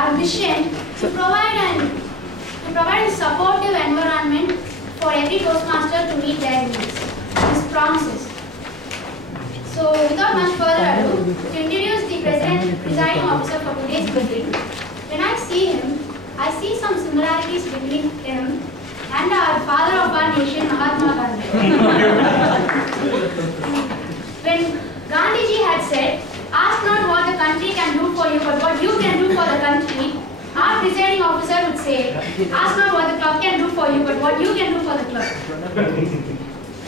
our mission to provide a supportive environment for every Toastmaster to meet their needs. His promises. So, without much further ado, to introduce the presiding officer for today's meeting, when I see him, I see some similarities between him and our father of our nation, Mahatma Gandhi. When Gandhiji had said, "Ask not what the country can do for you, but what you can do for the country," our presiding officer would say, "Ask not what the club can do for you, but what you can do for the club."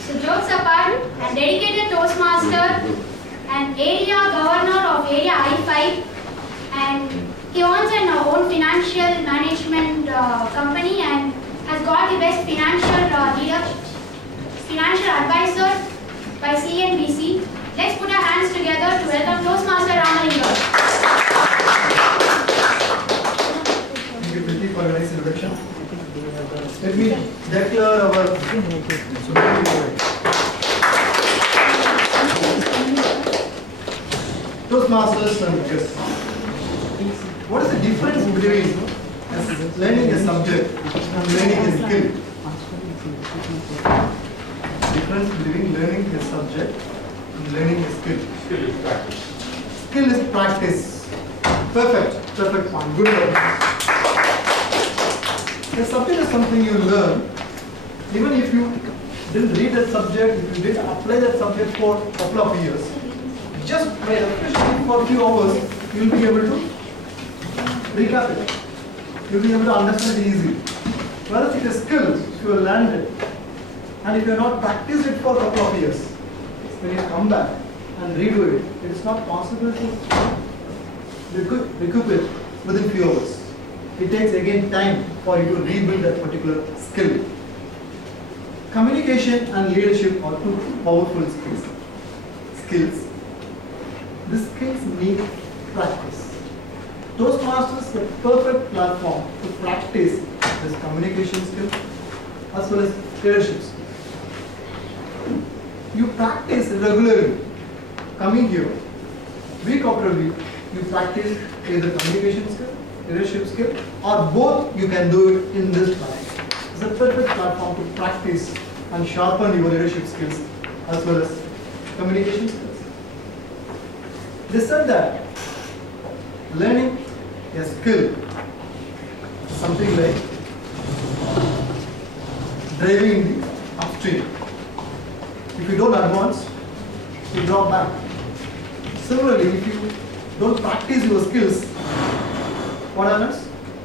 So jokes apart, a dedicated Toastmaster, an area governor of Area I-5, and he owns an own financial management company and has got the best financial advisor by CNBC. Let's put our hands together to welcome Toastmaster Ramalingam. Thank you, Medley, for a nice introduction. Let me declare our Toastmasters and guests. What is the difference between learning a subject and learning a skill? Difference between learning a subject and learning a skill. Skill is practice. Skill is practice. Perfect point. Good work. A subject is something you learn. Even if you didn't read that subject, if you didn't apply that subject for a couple of years, just by refreshing for a few hours, you will be able to recap it. You will be able to understand it easily. Whereas it is skills, if you have learned it, and if you have not practiced it for a couple of years, when you come back and redo it, it is not possible to recoup it within few hours. It takes again time for you to rebuild that particular skill. Communication and leadership are two powerful skills. These skills need practice. Toastmasters is a perfect platform to practice this communication skill as well as leadership skill. You practice regularly. Coming here, week after week, you practice either communication skill, leadership skill, or both. You can do it in this platform. It's a perfect platform to practice and sharpen your leadership skills as well as communication skills. They said that learning a skill is something like driving the upstream. If you don't advance, you drop back. Similarly, if you don't practice your skills, what happens?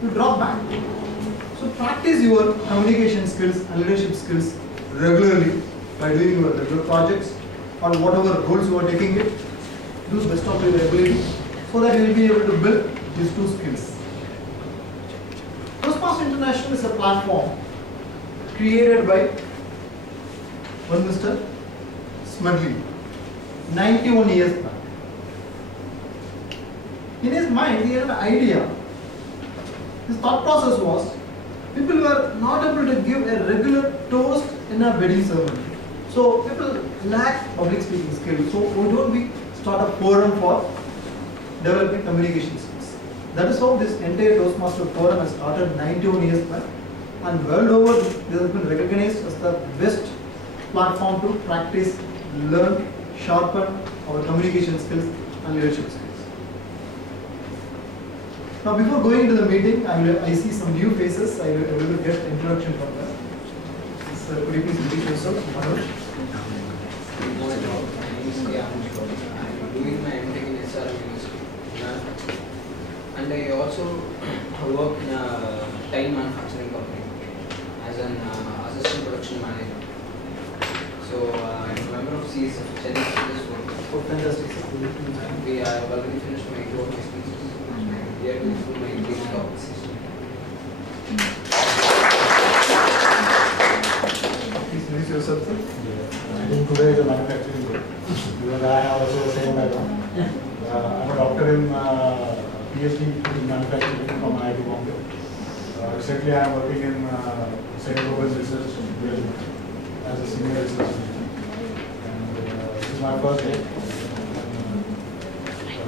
You drop back. So practice your communication skills and leadership skills regularly by doing your regular projects or whatever roles you are taking it. Do the best of your ability so that you will be able to build these two skills. Toastmasters International is a platform created by one Mr. Medley 91 years back. In his mind, he had an idea. His thought process was, people were not able to give a regular toast in a wedding ceremony. So people lack public speaking skills. So why don't we start a forum for developing communication skills? That is how this entire Toastmaster forum has started 91 years back. And world over, this has been recognized as the best platform to practice, learn, sharpen our communication skills and leadership skills. Now, before going into the meeting, I see some new faces. I will get introduction from them. Could you please introduce yourself, Manoj? I'm doing my MTech in SR University, and I also work in a tile manufacturing company as an assistant production manager. So I'm a member of CSF, Chennai Service Work. Oh, fantastic. We have already finished my 2 of my speeches. We are going through my big topics. Please introduce yourself, sir. I think today is a manufacturing day because I have also the same background. I'm a doctor in PhD in manufacturing from IIT Bombay. Recently, I am working in Central Global Research as a senior research assistant. And this is my first day.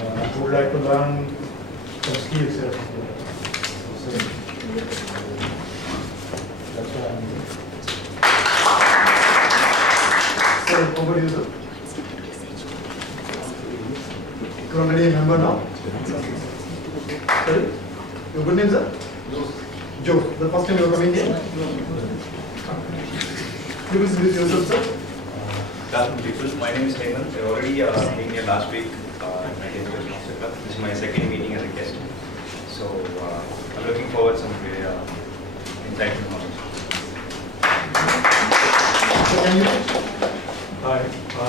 I would like to learn some skills here. That's why I'm here. So, over to you, sir. You're already a member now? Sorry? Your good name, sir? Joe. The first time you're coming here? You will introduce yourself, sir? Good afternoon, people. My name is Hemant. I already been here last week at my Toastmasters Master Club. This is my second meeting as a guest. So I'm looking forward to some very insightful knowledge. So can you? Hi,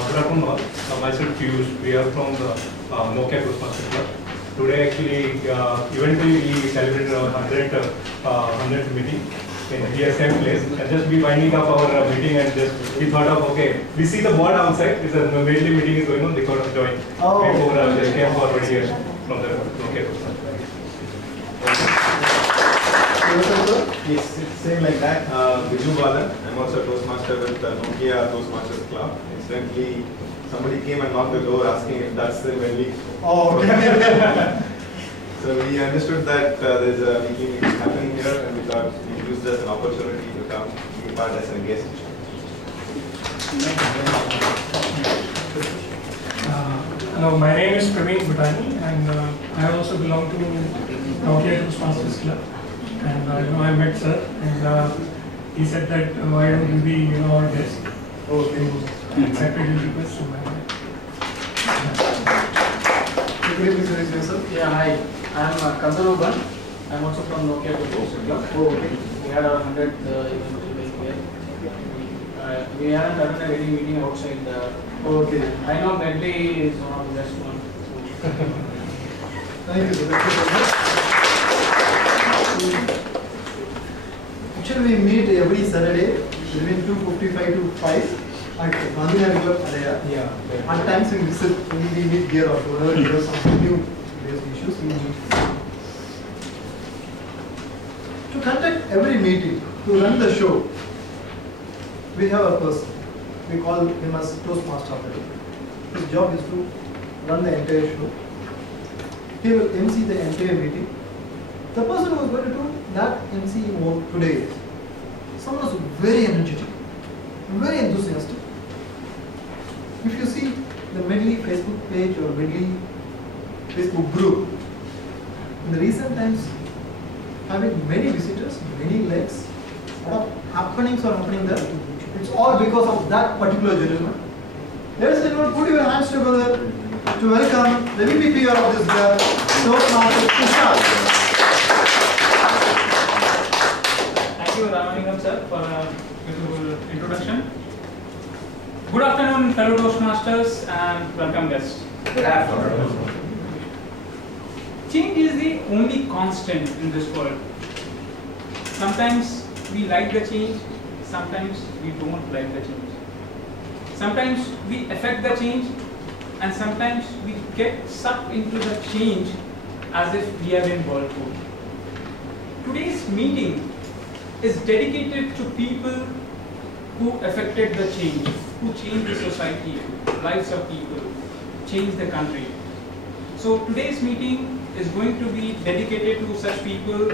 good afternoon all. Myself Piyush. We are from the Nokia Toastmasters Club. Today actually, eventually we celebrated our 100th meeting in here same place. And just we winding up our meeting and just we thought of, okay, we see the board outside. It's a Medley meeting is going on. They got to join. Oh. Before just came forward here from the Nokia Toastmasters. Yourself, sir? Yes, it's same like that. Viju Balan. I'm also a Toastmaster with Nokia Toastmasters Club. Incidentally, somebody came and knocked the door asking if that's the Medley. Oh, okay. So we understood that there's a meeting happening here, and we thought we used as an opportunity to come be part as a guest. Hello, my name is Praveen Bhutani, and I also belong to Nokia Toastmasters Club. And I met sir, and he said that why don't you be our guest? Okay. I accepted his request to my Could you please introduce yourself? Yeah, hi. I'm Kandaruban. I'm also from Nokia Toastmasters Club. Oh, okay. We had our 100th event here. We haven't attended any meeting outside. Okay. I know Medley is one of the best ones. Thank you, sir. Thank you very much. Actually, we meet every Saturday between 2:55 to 5 at Gandhinagar Club, Alaya. Yeah. At times we visit, we meet here or whenever there are some new issues, we meet. To conduct every meeting, to run the show, we have a person. We call him as Toastmaster. His job is to run the entire show. He will MC the entire meeting. The person who is going to do that MC work today is someone who is very energetic, very enthusiastic. If you see the Medley Facebook page or Medley Facebook group, in the recent times, having many visitors, many likes, a lot of happenings are happening there. It's all because of that particular gentleman. Ladies and gentlemen, put your hands together to welcome the VP of this club, Toastmaster Tushar. Thank you, Ramaningam sir, for a beautiful introduction. Good afternoon, fellow Toastmasters, and welcome guests. Good afternoon. Change is the only constant in this world. Sometimes we like the change, sometimes we don't like the change. Sometimes we affect the change, and sometimes we get sucked into the change as if we are in whirlpool. Today's meeting is dedicated to people who affected the change, who changed the society, lives of people, changed the country. So today's meeting is going to be dedicated to such people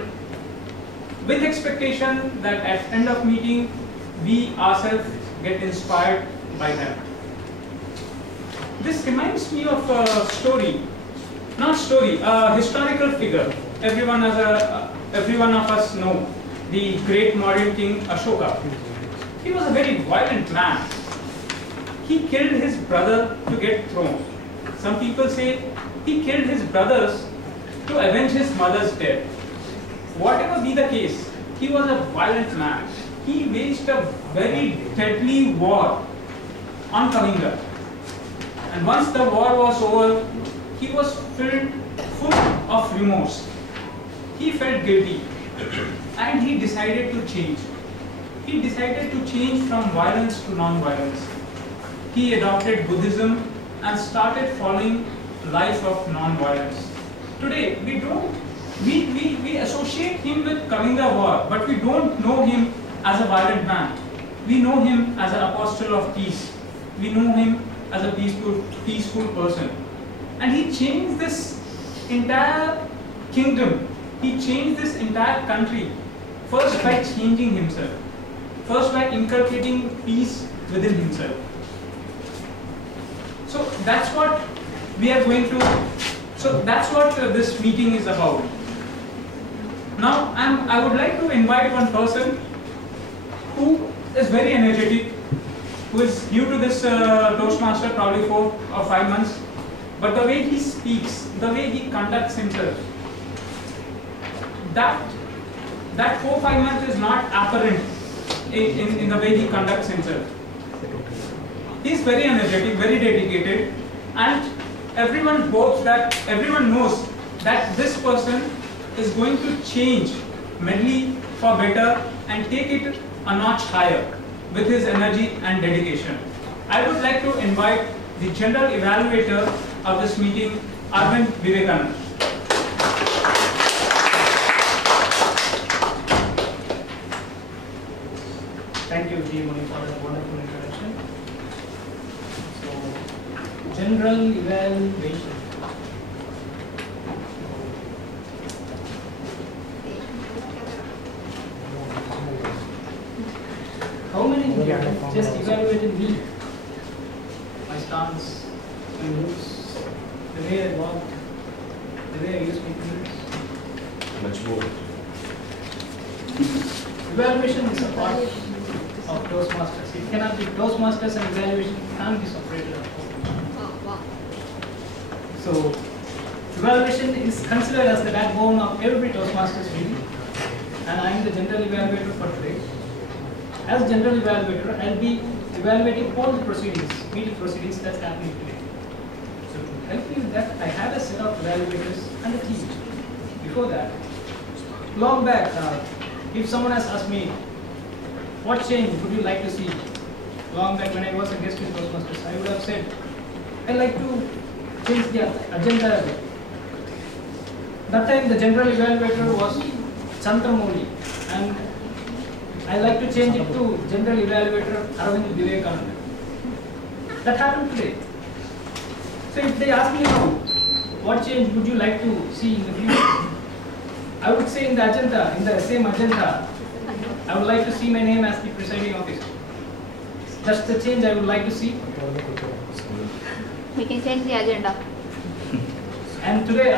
with expectation that at end of meeting, we ourselves get inspired by them. This reminds me of a story, a historical figure. Every one of us know the great Mauryan king Ashoka. He was a very violent man. He killed his brother to get throne. Some people say he killed his brothers to avenge his mother's death. Whatever be the case, he was a violent man. He waged a very deadly war on Kalinga. And once the war was over, he was full of remorse. He felt guilty and he decided to change. He decided to change from violence to non-violence. He adopted Buddhism and started following life of non-violence. Today, we associate him with Kalinga war, but we don't know him as a violent man. We know him as an apostle of peace. We know him as a peaceful person. And he changed this entire kingdom He changed this entire country first by changing himself, first by inculcating peace within himself. So that's what we are going to, so that's what this meeting is about. Now I would like to invite one person who is very energetic, who is new to this Toastmaster, probably 4 or 5 months, but the way he speaks, the way he conducts himself, that 4 or 5 months is not apparent in the way he conducts himself. He is very energetic, very dedicated, and everyone hopes that, everyone knows that this person is going to change Medley for better and take it a notch higher with his energy and dedication. I would like to invite the general evaluator of this meeting, Arvind Vivekanand. Thank you, G. Muni, for that wonderful introduction. So, general evaluation. How many people just evaluated me? My stance, my moves, the way I walk, the way I use my fingers. Much more. Evaluation is a part of Toastmasters. It cannot be Toastmasters and evaluation can't be separated apart. So, evaluation is considered as the backbone of every Toastmasters meeting, and I am the general evaluator for today. As general evaluator, I'll be evaluating all the proceedings, meeting proceedings that's happening today. So, to help me with that, I have a set of evaluators and a team. Before that, long back, if someone has asked me, what change would you like to see? Long back when I was a guest in Toastmasters, I would have said, I like to change the agenda a bit. That time the general evaluator was Chandramoli, and I like to change it to general evaluator Arvind Vivekanand. That happened today. So if they ask me now, what change would you like to see in the future? I would say in the agenda, in the same agenda, I would like to see my name as the presiding officer. That's the change I would like to see. We can change the agenda. And today,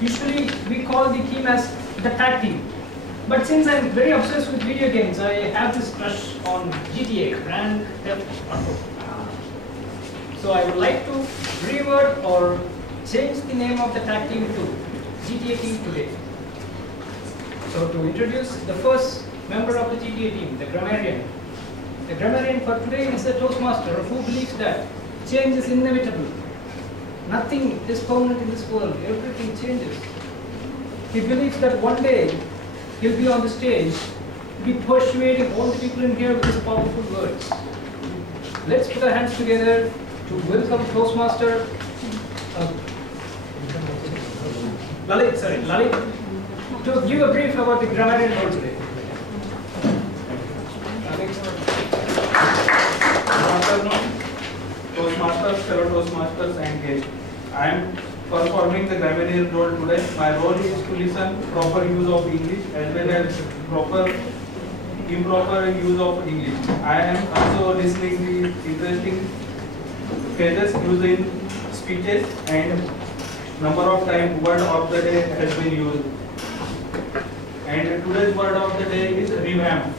usually we call the team as the tag team. But since I'm very obsessed with video games, I have this crush on GTA, Grand Theft Auto. So I would like to revert or change the name of the tag team to GTA team today. So to introduce the first member of the GTA team, the grammarian. The grammarian for today is a Toastmaster who believes that change is inevitable. Nothing is permanent in this world. Everything changes. He believes that one day he'll be on the stage, be persuading all the people in here with his powerful words. Let's put our hands together to welcome Toastmaster Lalit, to give a brief about the grammarian role today. Good afternoon, Toastmasters, fellow Toastmasters and guests. I am performing the grammarian role today. My role is to listen proper use of English as well as improper use of English. I am also listening the interesting phrases used in speeches and number of times word of the day has been used. And today's word of the day is revamp.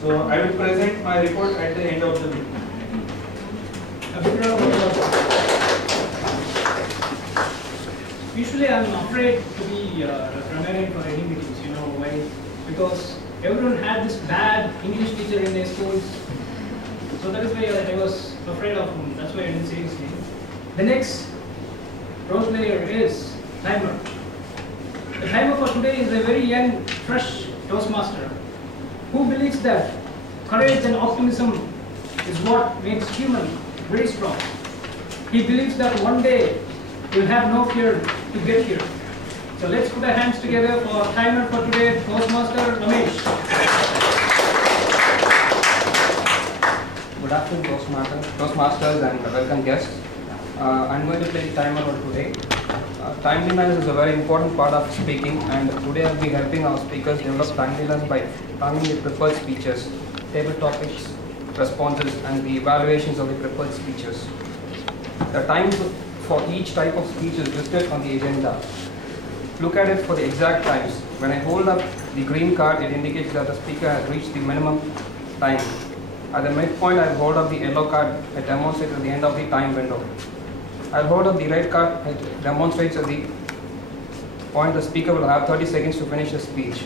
So I will present my report at the end of the meeting. Usually I'm afraid to be a grammarian for any meetings, you know why? Because everyone had this bad English teacher in their schools. So that is why I was afraid of him. That's why I didn't say his name. The next role player is Timer. The timer for today is a very young, fresh Toastmaster who believes that courage and optimism is what makes human very strong. He believes that one day we'll have no fear to get here. So let's put our hands together for timer for today, Toastmaster Ramesh. Good afternoon, Toastmasters and welcome guests. I'm going to play timer on today. Timeliness is a very important part of speaking, and today I'll be helping our speakers develop timeliness by planning the preferred speeches, table topics, responses, and the evaluations of the preferred speeches. The times for each type of speech is listed on the agenda. Look at it for the exact times. When I hold up the green card, it indicates that the speaker has reached the minimum time. At the midpoint, I'll hold up the yellow card. It demonstrates at the end of the time window. I'll hold up the red card. It demonstrates at the point the speaker will have 30 seconds to finish his speech.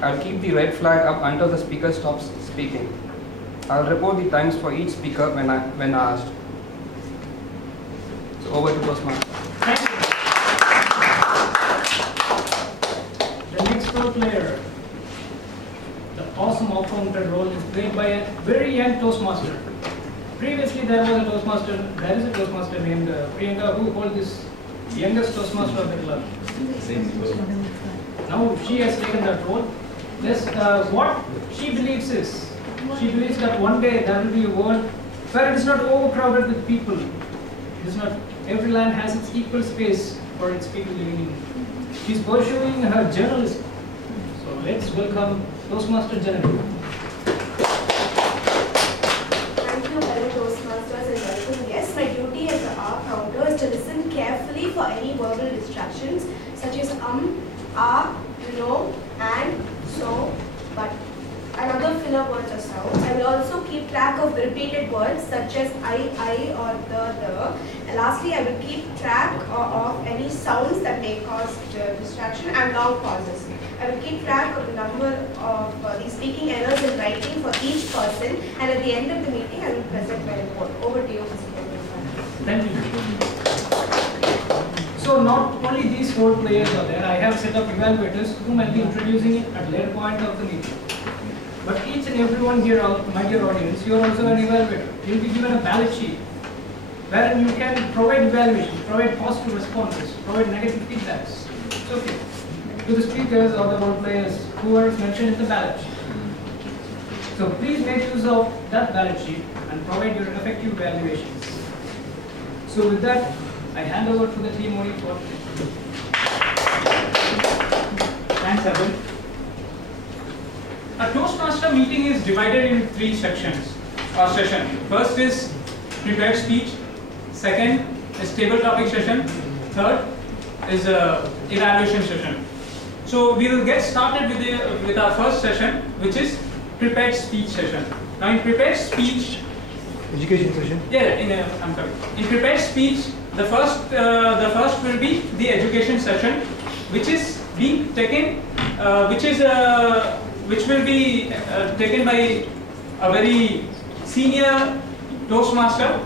I'll keep the red flag up until the speaker stops speaking. I'll report the times for each speaker when asked. So over to Toastmaster. Thank you. The next role player, the awesome off-counter role, is played by a very young Toastmaster. Previously, there is a Toastmaster named Priyanka who holds this youngest Toastmaster of the club. Now she has taken that role. This, what she believes is, she believes that one day there will be a world where it is not overcrowded with people. It is not, every land has its equal space for its people living in. She is pursuing her journalism. So let's welcome Toastmaster Janani. My duty as an R counter is to listen carefully for any verbal distractions such as no, and, so, but, and other filler words or sounds. I will also keep track of repeated words such as I or the. And lastly, I will keep track of any sounds that may cause distraction and long pauses. I will keep track of the number of these speaking errors in writing for each person, and at the end of the meeting, I will present my report. Over to you, Mr. Thank you. So not only these role players are there, I have set up evaluators whom I'll be introducing at a later point of the meeting. But each and everyone here, my dear audience, you are also an evaluator. You will be given a ballot sheet wherein you can provide evaluation, provide positive responses, provide negative feedbacks. It's okay. To the speakers or the role players who are mentioned in the ballot sheet. So please make use of that ballot sheet and provide your effective evaluations. So with that, I hand over to the team only for Thanks, Arvind. A Toastmaster meeting is divided into 3 sections or session. First is prepared speech. Second is table topic session. Third is evaluation session. So we will get started with our first session, which is prepared speech session. Now in prepared speech, Education session? Yeah, I'm sorry. In prepared speech, the first will be the education session, which is being taken, which will be taken by a very senior Toastmaster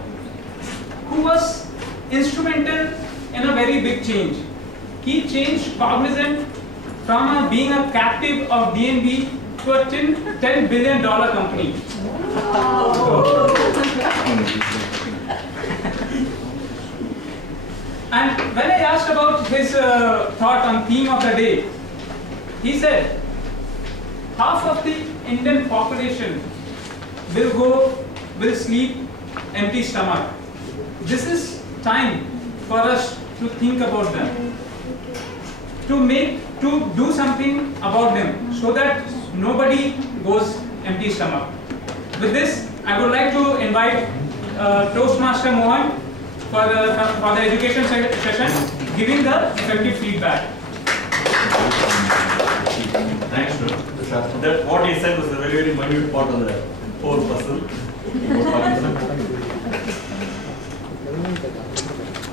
who was instrumental in a very big change. He changed Cognizant from being a captive of DNB to a $10 billion company. And when I asked about his thought on theme of the day, he said, half of the Indian population will sleep empty stomach. This is time for us to think about them, to do something about them so that nobody goes empty stomach. With this, I would like to invite Toastmaster Mohan for the education session, giving the effective feedback. Thanks, sir. That what he said was a very, very minute part of the whole puzzle.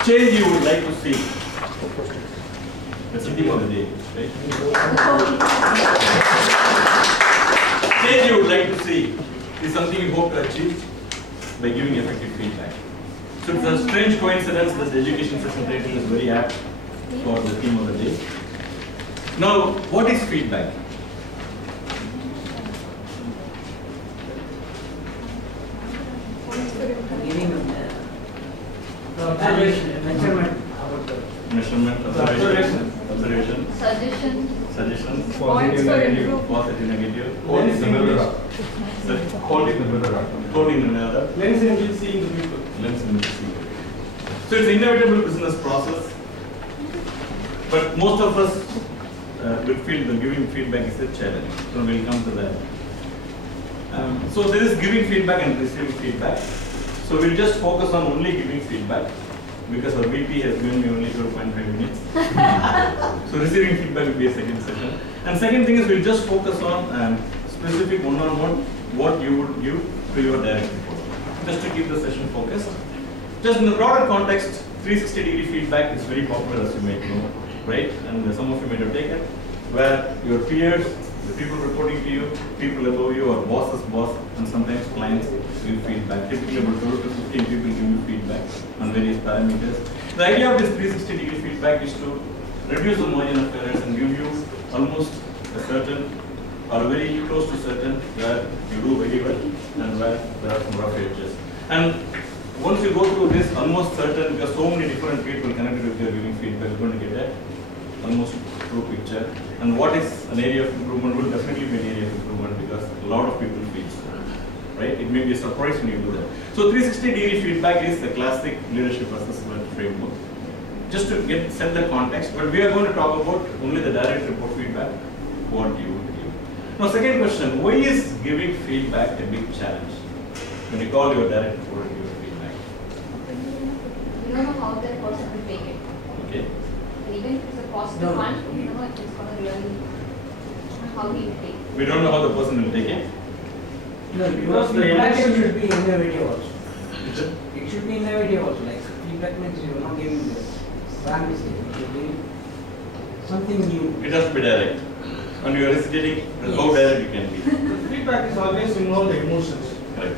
Change you would like to see. That's the theme of the day, right? Change you would like to see is something you hope to achieve by giving effective feedback. So it's a strange coincidence that the education session title is very apt for the theme of the day. Now, what is feedback? Giving evaluation, measurement. measurement, observation, suggestions, Points for improvement. positive, negative, Holding the mirror up. sorry, Holding the mirror up. holding the mirror, Lens engine seeing the people. lens in the see. So it's an inevitable business process, but most of us will feel the giving feedback is a challenge. So we'll come to that. So there is giving feedback and receiving feedback. So we'll just focus on only giving feedback because our VP has given me only 12.5 minutes. So receiving feedback will be a second session. And second thing is we'll just focus on specific one-on-one what you would give to your direct report. Just to keep the session focused. Just in the broader context, 360-degree feedback is very popular, as you may know, right? And some of you may have taken, where your peers, the people reporting to you, people above you, or boss's boss, and sometimes clients give feedback. Typically about 12 to 15 people give you feedback on various parameters. The idea of this 360-degree feedback is to reduce the margin of errors and give you almost a certain or very close to certain where you do very well and where there are some rough edges. And once you go through this almost certain, because so many different people connected with your giving feedback, you're going to get a almost true picture. And what is an area of improvement will definitely be an area of improvement because a lot of people feel so, right? It may be a surprise when you do that. So 360-degree feedback is the classic leadership assessment framework. Just to set the context, but we are going to talk about only the direct report feedback, what you would give. Now, second question, why is giving feedback a big challenge? When you call your direct report and give feedback. You don't know how that person will take it. Okay. And even if it's a positive one, you don't know if it's going to really, how he will take it. We don't know how the person will take it. No, because feedback should be innovative also. It should be innovative also. Like feedback means you are not giving the bad mistake. You should be something new. It has to be direct. And you are hesitating, how direct you can be. Feedback is always involved the emotions. Correct.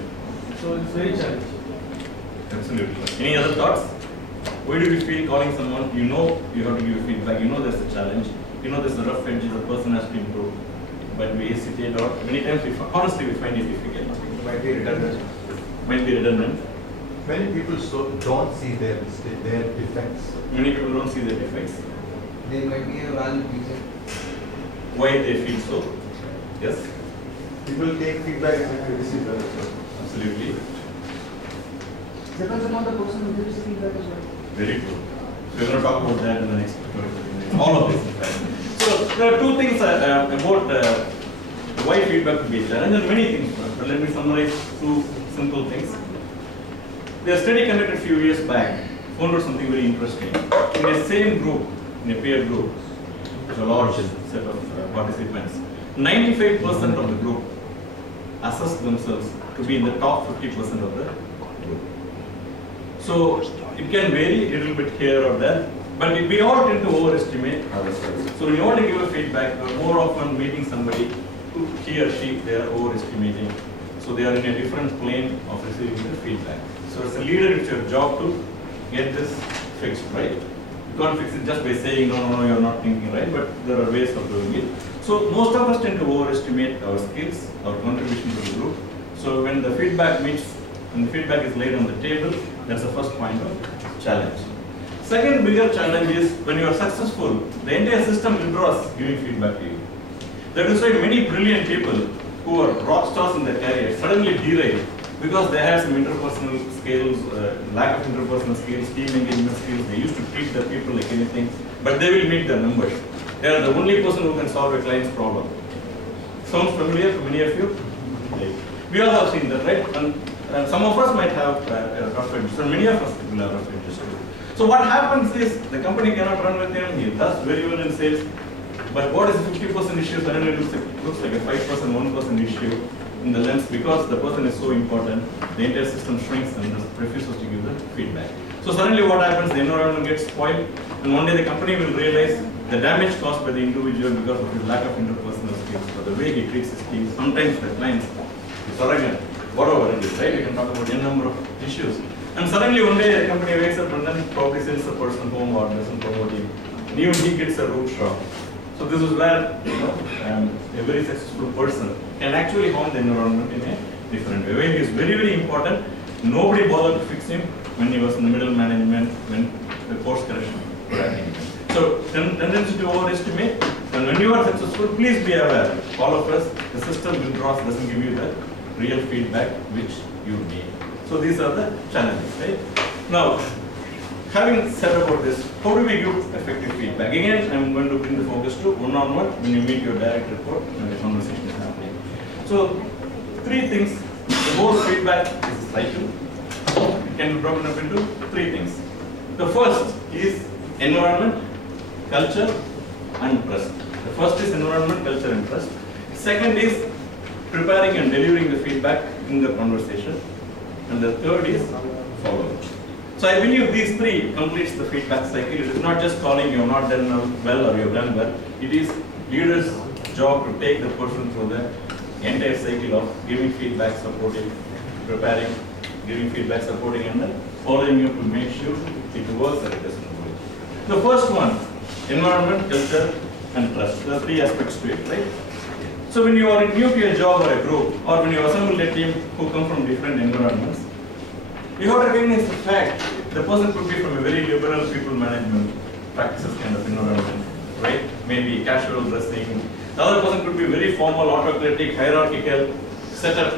So it's very challenging. Absolutely. Any other thoughts? Why do we feel calling someone, you know you have to give feedback, you know there's a challenge, you know there's a rough edge, the person has to improve, but we hesitate or many times honestly we find it difficult. Might be redundant. Might be redundant. Many people don't see their defects. Many people don't see their defects. There might be a valid reason. Why they feel so? Yes? People take feedback and receive it. Absolutely. Depends upon the person who gives the feedback as well. Very true. We're going to talk about that in the next 20 minutes. All of this in fact. So there are two things about why feedback could be a challenge and many things. But let me summarize two simple things. The study conducted a few years back found out something very interesting. In the same group, in a peer group, a large set of participants, 95% of the group assessed themselves to be in the top 50% of the group. So it can vary a little bit here or there, but we all tend to overestimate ourselves. So when you want to give a feedback, you're more often meeting somebody who he or she they are overestimating. So they are in a different plane of receiving the feedback. So as a leader, it's your job to get this fixed, right? You can't fix it just by saying, no, you're not thinking right, but there are ways of doing it. So most of us tend to overestimate our skills, our contribution to the group. So when the feedback meets, when the feedback is laid on the table, that's the first point of challenge. Second bigger challenge is when you are successful, the entire system withdraws giving feedback to you. That is why many brilliant people who are rock stars in their career suddenly derail because they have some interpersonal skills, lack of interpersonal skills, team engagement skills. They used to treat the people like anything, but they will meet their numbers. They are the only person who can solve a client's problem. Sounds familiar to many of you? We all have seen that, right? And some of us might have rough edges, so many of us will have rough edges too. So what happens is the company cannot run with him. He does very well in sales, but what is a 50% issue suddenly looks like a 5%, 1% issue in the lens because the person is so important. The entire system shrinks and refuses to give the feedback. So suddenly what happens? The environment gets spoiled, and one day the company will realize the damage caused by the individual because of his lack of interpersonal skills, or the way he treats his team. Sometimes the clients is arrogant, whatever it is, right? You can talk about any number of issues. And suddenly one day the company wakes up and then probably sends the person home or doesn't promote him. And even he gets a root shock. So this is where a very successful person can actually harm the environment in a different way. When he is very, very important, nobody bothered to fix him when he was in the middle management, when the course correction were happening. you are successful, please be aware, all of us, the system withdraws, doesn't give you the real feedback which you need. So these are the challenges, right? Now, having said about this, how do we give effective feedback? Again, I'm going to bring the focus to one-on-one when you meet your direct report when the conversation is happening. So, three things. The whole feedback is a cycle. It can be broken up into three things. The first is environment, culture, and trust. The first is environment, culture, and trust. Second is preparing and delivering the feedback in the conversation. And the third is follow-up. So I believe these three completes the feedback cycle. It is not just calling you have not done well or you have done well. It is leader's job to take the person through the entire cycle of giving feedback, supporting, preparing, giving feedback, supporting, and then following up to make sure it works and it doesn't work. The first one, environment, culture, and trust. There are three aspects to it, right? So when you are new to a job or a group, or when you assemble a team who come from different environments, you have to recognize the fact the person could be from a very liberal people management practices kind of environment, right? Maybe casual dressing. The other person could be very formal, autocratic, hierarchical setup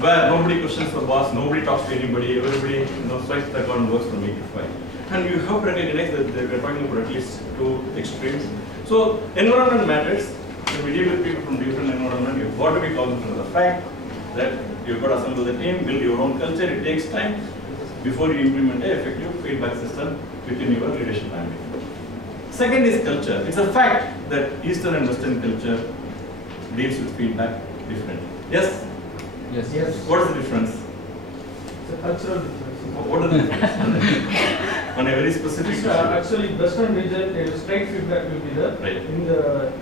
where nobody questions the boss, nobody talks to anybody, everybody swipes the account and works from 8 to 5. And you have to recognize that we're talking about at least two extremes. So environment matters. When we deal with people from different environment, you've got to be cognizant of the fact that you've got to assemble the team, build your own culture. It takes time before you implement an effective feedback system within your leadership ambit. Second is culture. It's a fact that Eastern and Western culture deals with feedback differently. Yes? Yes. Yes. What is the difference? It's a cultural difference. What are the differences? On a very specific issue. Actually, Western region, straight feedback will be there. Right. In the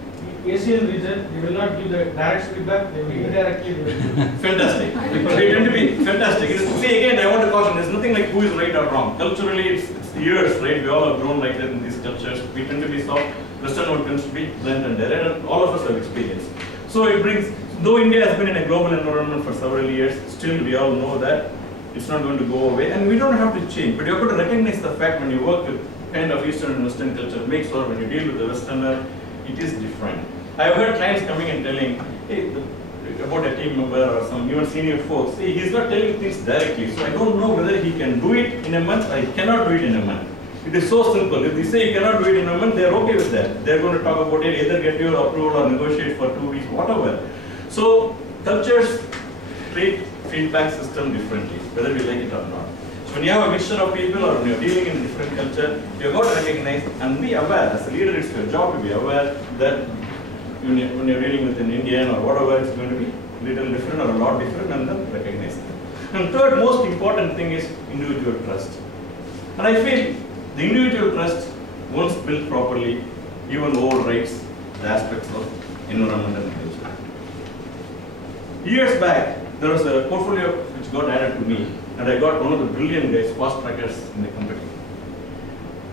Asian region, they will not give the direct feedback, they will indirectly give. Fantastic. They tend to be fantastic. See, again, I want to caution, there's nothing like who is right or wrong. Culturally, it's years, right? We all have grown like that in these cultures. We tend to be soft. Western one tends to be blunt and direct, and all of us have experience. So it brings, though India has been in a global environment for several years, still we all know that it's not going to go away, and we don't have to change. But you have to recognize the fact when you work with kind of Eastern and Western culture, make sure when you deal with the Westerner, it is different. I have heard clients coming and telling, hey, about a team member or some even senior folks, hey, he's not telling things directly, so I don't know whether he can do it in a month or he cannot do it in a month. It is so simple. If they say you cannot do it in a month, they are okay with that. They are going to talk about it, either get your approval or negotiate for 2 weeks, whatever. So cultures treat feedback system differently, whether we like it or not. So when you have a mixture of people or when you're dealing in a different culture, you've got to recognize and be aware. As a leader, it's your job to be aware that when you're dealing with an Indian or whatever, it's going to be a little different or a lot different, and then recognize them. And third most important thing is individual trust. And I feel the individual trust, once built properly, even overrides the aspects of environment and culture. Years back, there was a portfolio which got added to me, and I got one of the brilliant guys, fast trackers in the company.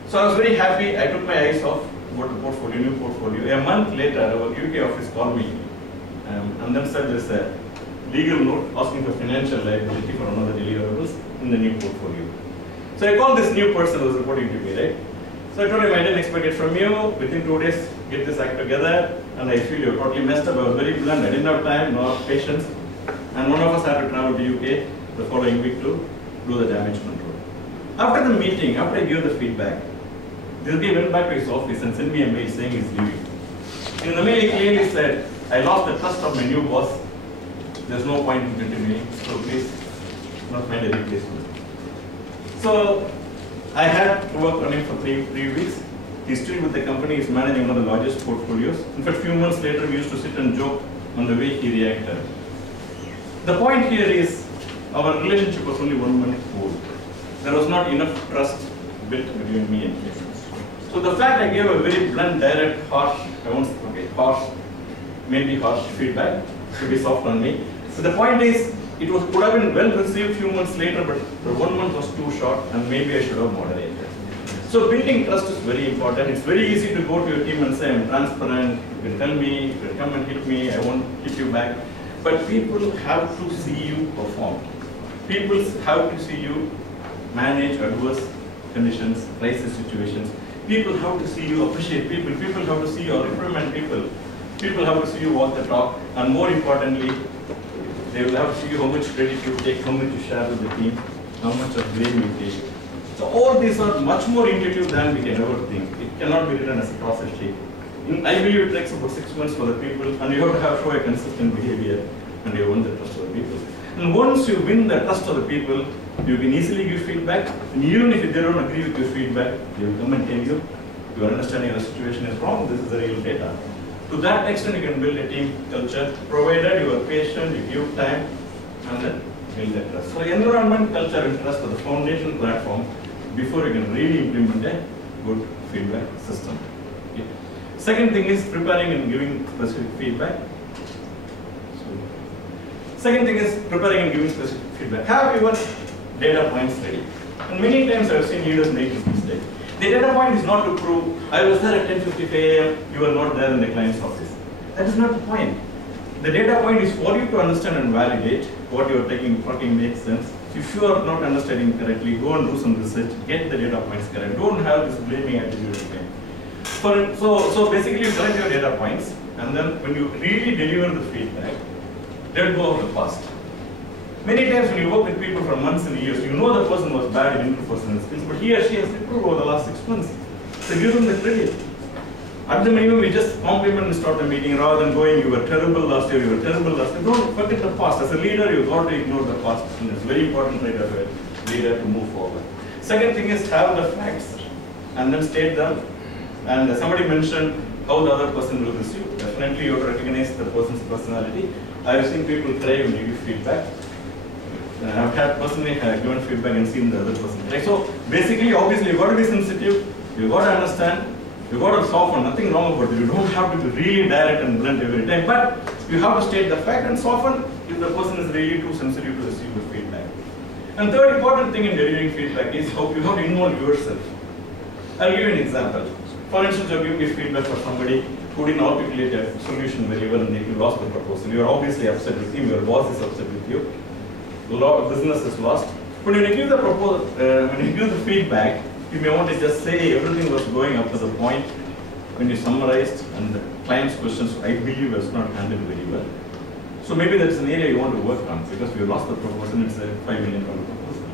So I was very happy. I took my eyes off about the portfolio, new portfolio. A month later, our UK office called me and then said there's a legal note asking for financial liability for another deliverables in the new portfolio. So I called this new person who was reporting to me, right? So I told him I didn't expect it from you. Within 2 days, get this act together. And I feel you're totally messed up. I was very blunt. I didn't have time nor patience. And one of us had to travel to UK the following week to do the damage control. After the meeting, after I gave the feedback, this guy went back to his office and sent me a mail saying he's leaving. In the mail, he clearly said, I lost the trust of my new boss. There's no point in continuing, so please not find a replacement. So I had to work on him for three weeks. He's still with the company, he's managing one of the largest portfolios. In fact, a few months later, we used to sit and joke on the way he reacted. The point here is, our relationship was only 1 month old. There was not enough trust built between me and him. So the fact I gave a very blunt, direct, harsh, maybe harsh feedback, to be soft on me. So the point is, it could have been well received a few months later, but the 1 month was too short, and maybe I should have moderated. So building trust is very important. It's very easy to go to your team and say, I'm transparent, you can tell me, you can come and hit me, I won't hit you back. But people have to see you perform. People have to see you manage adverse conditions, crisis situations. People have to see you appreciate people. People have to see you reprimand people. People have to see you walk the talk, and more importantly, they will have to see you how much credit you take, how much you share with the team, how much of blame you take. So all these are much more intuitive than we can ever think. It cannot be written as a process sheet. I believe it takes about 6 months for the people, and you have to show a consistent behavior, and you win the trust of the people. And once you win the trust of the people, you can easily give feedback, and even if they don't agree with your feedback, they will come and tell you, your understanding of the situation is wrong, this is the real data. To that extent, you can build a team culture, provided you are patient, you give time, and then build that trust. So environment, culture, and trust are the foundation platform before you can really implement a good feedback system. Okay. Second thing is preparing and giving specific feedback. Second thing is preparing and giving specific feedback. Have your data points ready. And many times I have seen leaders make this mistake. The data point is not to prove, I was there at 10:55 a.m., you were not there in the client's office. That is not the point. The data point is for you to understand and validate what you are taking, fucking makes sense. If you are not understanding correctly, go and do some research, get the data points correct. Don't have this blaming attitude again. So basically you collect your data points, and then when you really deliver the feedback, let go of the past. Many times when you work with people for months and years, you know the person was bad in interpersonal skills, but he or she has improved over the last 6 months. So give them the credit. At the minimum, we just compliment and start the meeting rather than going, you were terrible last year, you were terrible last year. Don't forget the past. As a leader, you've got to ignore the past. And it's very important right as a leader to move forward. Second thing is have the facts and then state them. And somebody mentioned how the other person will receive. Definitely you have to recognize the person's personality. I've seen people cry when you give feedback. I've had personally given feedback and seen the other person. Right? So basically, obviously, you've got to be sensitive, you've got to understand, you've got to soften, nothing wrong about it. You don't have to be really direct and blunt every time, but you have to state the fact and soften if the person is really too sensitive to receive the feedback. And third important thing in delivering feedback is how you have to involve yourself. I'll give you an example. For instance, you're giving feedback for somebody who didn't articulate a solution very well and you lost the proposal. You're obviously upset with him, your boss is upset with you. A lot of business is lost. But when you give the proposal, when you give the feedback, you may want to just say everything was going up to the point when you summarized and the client's questions, I believe, was not handled very well. So maybe that's an area you want to work on because we lost the proposal, it's a $5 million proposal.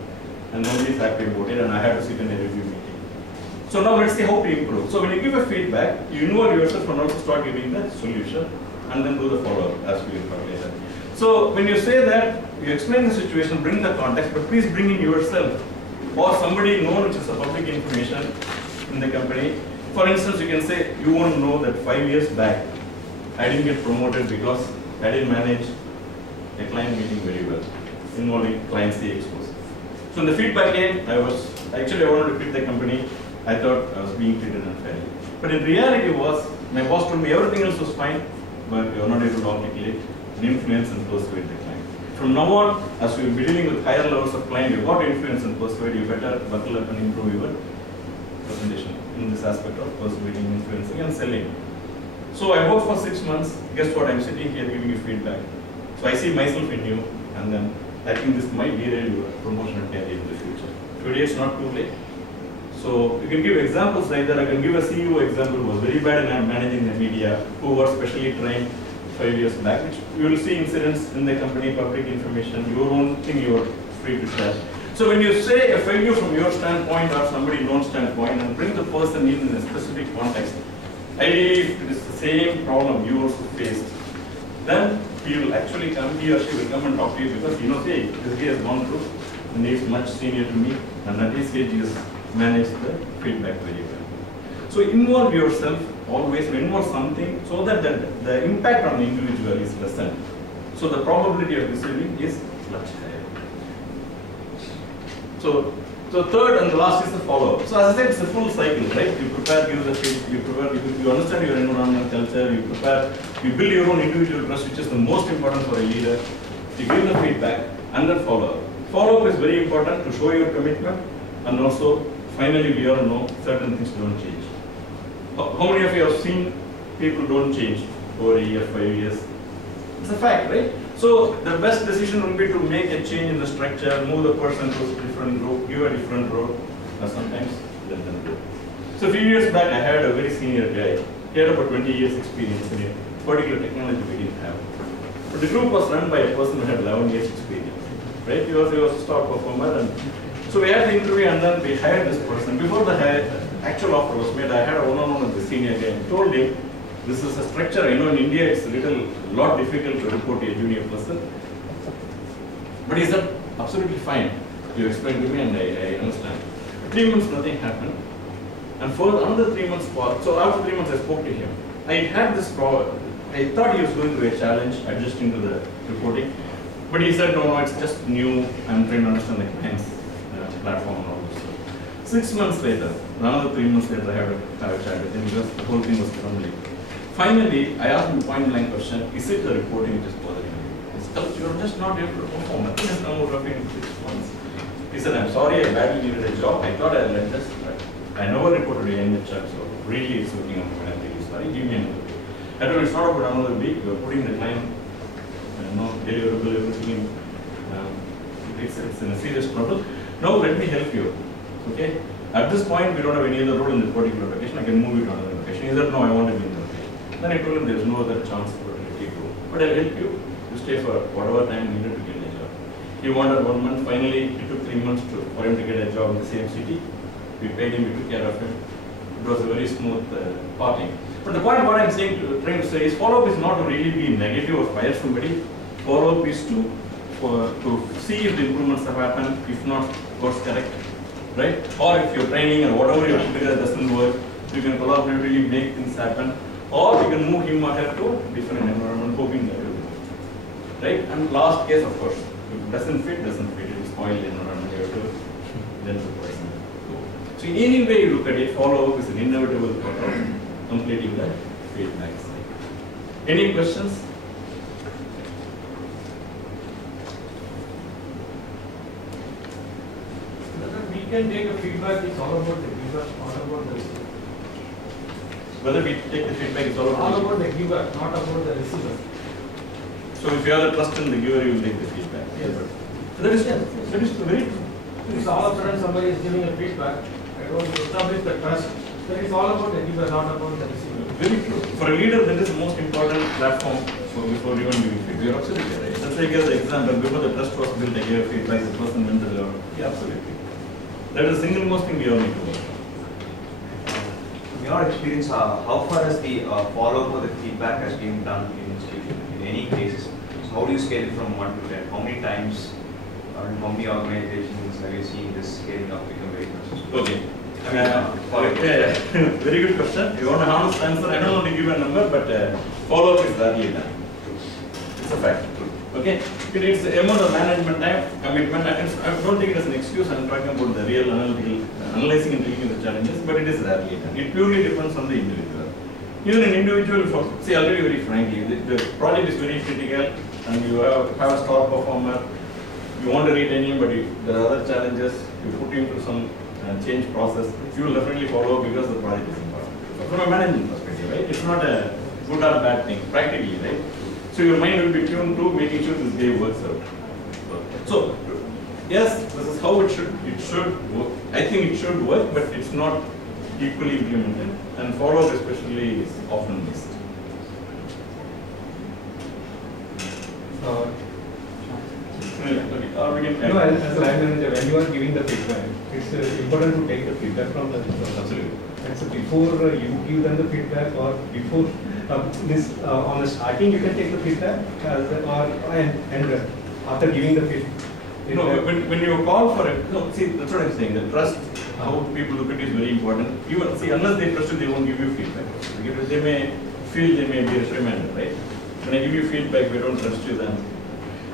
And nobody's happy about it and I had to sit in a review meeting. So now let's see how to improve. So when you give a feedback, you involve yourself and also start giving the solution and then do the follow-up as we will talk later. So when you say that, you explain the situation, bring the context, but please bring in yourself or somebody known which is a public information in the company. For instance, you can say, you won't know that 5 years back, I didn't get promoted because I didn't manage a client meeting very well, involving client C expos. So in the feedback came, I wanted to quit the company. I thought I was being treated unfairly. But in reality was, my boss told me everything else was fine, but you are not able to articulate and influence and persuade the client. From now on, as we will be dealing with higher levels of client, you've got to influence and persuade, you better buckle up and improve your presentation in this aspect of persuading, influencing and selling. So I worked for 6 months, guess what, I'm sitting here giving you feedback. So I see myself in you, and then I think this might derail your promotion and career in the future. Today it's not too late. So you can give examples like that. I can give a CEO example who was very bad in managing the media, who was specially trained 5 years back, which you will see incidents in the company, public information, your own thing you are free to share. So when you say a failure from your standpoint or somebody known standpoint and bring the person in a specific context, ideally if it is the same problem you also faced, then he will actually come, he or she will come and talk to you because he knows, hey, this guy has gone through and he is much senior to me and at his age he has managed the feedback very well. So involve yourself always, involve something so that the impact on the individual is lessened. So the probability of receiving is much higher. So third and the last is the follow-up. So as I said, it's a full cycle, right? You prepare, give the feedback, you prepare, you understand your environment, culture, you prepare, you build your own individual trust, which is the most important for a leader. You give the feedback and then follow-up. Follow-up is very important to show your commitment and also finally we all know certain things don't change. How many of you have seen people don't change over a year, 5 years? It's a fact, right? So the best decision would be to make a change in the structure, move the person to a different road, give a different road, or sometimes let them go. So a few years back, I had a very senior guy. He had about 20 years experience in it. particular technology we didn't have. But the group was run by a person who had 11 years experience, right? He was a star performer, and so we had the interview, and then we hired this person. Before the actual offer was made, I had a one-on-one with the senior guy and told him, this is a structure. I know in India it's a lot difficult to report a junior person. But he said, absolutely fine. You explained to me and I understand. 3 months, nothing happened. And for another 3 months, so after 3 months I spoke to him. I had this problem. I thought he was going through a challenge adjusting to the reporting. But he said, no, it's just new. I'm trying to understand the client's platform and all this stuff. 6 months later, another 3 months later, I had a chat with him because the whole thing was crumbling. Finally, I asked him a point-blank question, is it the reporting which is bothering you? You're just not able to perform. Nothing has come out of it in 6 months. He said, I'm sorry, I badly needed a job. I thought I'd let this. I never reported to any chat, so really it's looking up when I'm really sorry. Give me another week. I told him, it's not about another week. You're putting the client, deliverable, everything. It's in a serious trouble. Now let me help you. Okay? At this point, we don't have any other role in the particular location. I can move you to another location. He said, no, I want to be in the location. Then I told him there's no other chance for let you go. But I'll help you. You stay for whatever time needed to get a job. He wanted 1 month. Finally, it took 3 months for him to get a job in the same city. We paid him, we took care of him. It was a very smooth parting. But the point what I'm trying to say is follow-up is not to really be negative or fire somebody. Follow-up is to see if the improvements have happened, if not, what's correct, right? Or if your training or whatever you put together doesn't work, you can collaboratively make things happen, or you can move him or her to a different environment, hoping that will work, right? And last case, of course, if it doesn't fit, it will spoil the environment, you have to then the person. So in any way you look at it, follow-up is an inevitable part of completing that feedback cycle. Any questions? We can take a feedback, it's all about the giver, not about the receiver. Whether we take the feedback, it's all about the giver, not about the receiver. So if you have the trust in the giver, you will take the feedback. Yes. So that is very true. If all of a sudden somebody is giving a feedback, I don't establish the trust. Then it's all about the giver, not about the receiver. Very true. For a leader, that is the most important platform before even giving feedback. You're absolutely right. Let's take as an example, before the trust was built, I gave feedback, the person went to the level. Yeah, absolutely. That is the single most thing we all need to work. In your experience, how far has the follow-up or the feedback has been done in any cases? So how do you scale it from 1 to 10? How many times or how many organizations have you seen this scaling up become very consistent? Okay. Very good question. You want an honest answer? I don't want to give a number, but follow-up is rarely done. It's a fact. Okay? It needs the amount of management time, commitment. I don't take it as an excuse. I'm talking about the real analyzing and dealing with the challenges, but it is rarely done. It purely depends on the individual. Even an individual, see, already very frankly, the project is very critical, and you have a star performer. You want to retain him, but there are other challenges. You put him through some change process. You will definitely follow because the project is important. So from a management perspective, right? It's not a good or bad thing, practically, right? So your mind will be tuned to making sure this day works out. So yes, this is how it should work. I think it should work, but it's not equally implemented. And follow-up especially is often missed. No, as a line manager, when you are giving the feedback, it's important to take the feedback from the people. Absolutely. And so before you give them the feedback, or before on the starting, you can take the feedback, and after giving the feedback. No, when you call for it, no, see, that's what I'm saying. The trust, how people look at it is very important. Even see, unless they trust you, they won't give you feedback. They may feel they may be reprimanded, right? When I give you feedback, we don't trust you then.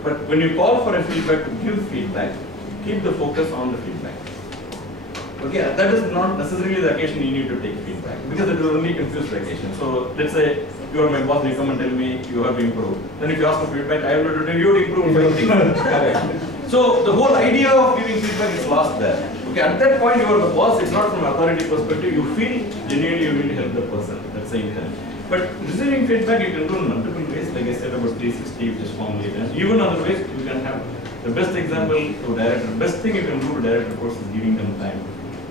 But when you call for a feedback to give feedback, keep the focus on the feedback. Okay, that is not necessarily the occasion you need to take feedback, because it will only confuse the occasion. So let's say you are my boss, you come and tell me you have to improve. Then if you ask for feedback, I will tell you to improve 5 things. So the whole idea of giving feedback is lost there. Okay, at that point you are the boss, it's not from an authority perspective, you feel genuinely you need to help the person at the same time. But receiving feedback you can do in multiple ways, like I said about 360, which is formally done. Even other ways you can have the best example to director. Best thing you can do to direct reports is giving them time.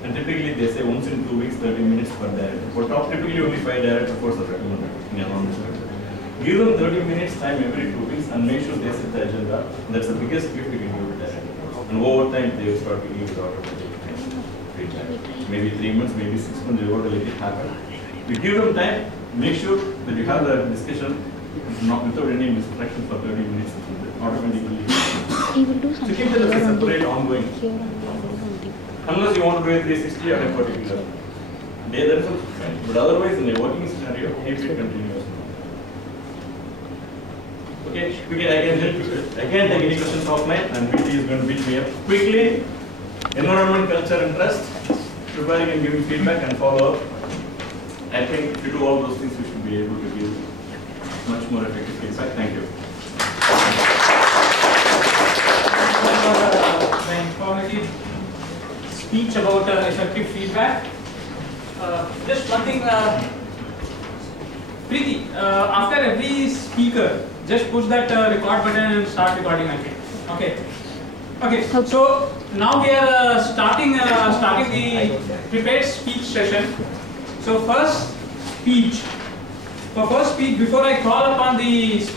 And typically they say once in 2 weeks, 30 minutes per director. For top, typically only 5 direct reports are recommended in a non-disclosure. Give them 30 minutes time every 2 weeks and make sure they set the agenda. That's the biggest gift you can give to them. And over time, they will start giving you the automatic free time. Maybe 3 months, maybe 6 months, you want to let it happen. You give them time, make sure that you have the discussion not without any distraction for 30 minutes. Automatically. So keep them as a separate ongoing. Unless you want to do a 360 at a particular day, that is also fine. But otherwise, in a working scenario, keep it continuous. Okay, I can help you. I can take any questions offline, and PT is going to beat me up quickly. Environment, culture, and trust. Preparing and giving feedback and follow up. I think if you do all those things, we should be able to give much more effective feedback. Thank you. The informative speech about effective feedback. Just one thing, Preeti, after every speaker, just push that record button and start recording again. Okay. Okay. So now we are starting the prepared speech session. So first speech. For first speech, before I call upon the speaker.